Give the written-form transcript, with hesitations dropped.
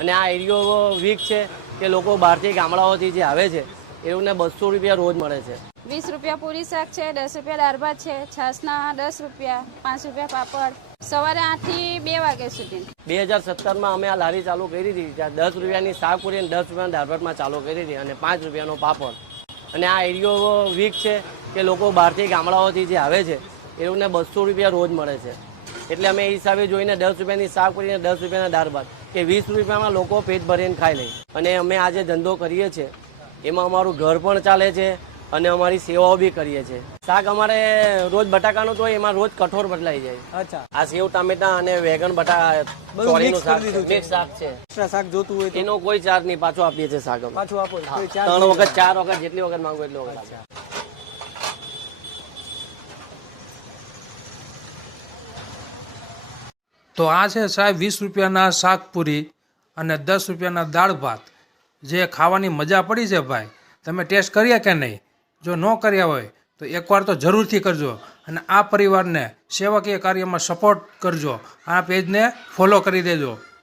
અને આ એરિયો વીક છે કે લોકો બહારથી ગામડાઓથી જે આવે છે એ લોકોને 200 રૂપિયા રોજ મળે છે. 20 રૂપિયા પૂરી શાક છે, 10 રૂપિયા દાળ ભાત છે, છાસના 10 રૂપિયા, 5 રૂપિયા પાપડ. સવારે 8 થી 2 વાગ્યા સુધી. 2017માં અમે આ લારી ચાલુ કરી હતી, ત્યાં 10 રૂપિયાની શાકપુરી અને 10 રૂપિયાના દાળ ભાતમાં ચાલુ કરી હતી અને 5 રૂપિયાનો પાપડ. અને આ એરિયો વીક છે કે લોકો બહારથી ગામડાઓથી જે આવે છે એ લોકોને 200 રૂપિયા રોજ મળે છે. એટલે અમે એ હિસાબે જોઈને 10 રૂપિયાની શાકપુરી અને 10 રૂપિયાના દાળ ભાત કે 20 રૂપિયામાં લોકો પેટ ભરીને ખાઈ લે. અને અમે આ જે ધંધો કરીએ છીએ એમાં અમારું ઘર પણ ચાલે છે અને અમારી સેવાઓ બી કરીએ છીએ. શાક અમારે રોજ બટાકાનું તો હોય, એમાં રોજ કઠોળ બદલાઈ જાય. અચ્છા, આ સેવ ટામેટા અને વેગન બટાકા બધું ચોરીનું mix શાક કરી છે, દીધું છે. મિક્સ શાક છે. એક્સ્ટ્રા શાક જોતું હોય તો એનો કોઈ ચાર્જ નહીં, પાછો આપીએ છીએ શાક અમે. પાછું આપો. હા, કોઈ charge 3 નહીં. વખત 4 વખત જેટલી વખત માંગો એટલી વખત આપીએ. તો આ છે સાહેબ 20 રૂપિયાના શાકપુરી અને 10 રૂપિયાના દાળ ભાત. જે ખાવાની મજા પડી છે ભાઈ, તમે ટેસ્ટ કર્યા કે નહીં? જો ન કર્યા હોય તો એકવાર તો જરૂરથી કરજો અને આ પરિવારને સેવાકીય કાર્યમાં સપોર્ટ કરજો. આ પેજને ફોલો કરી દેજો.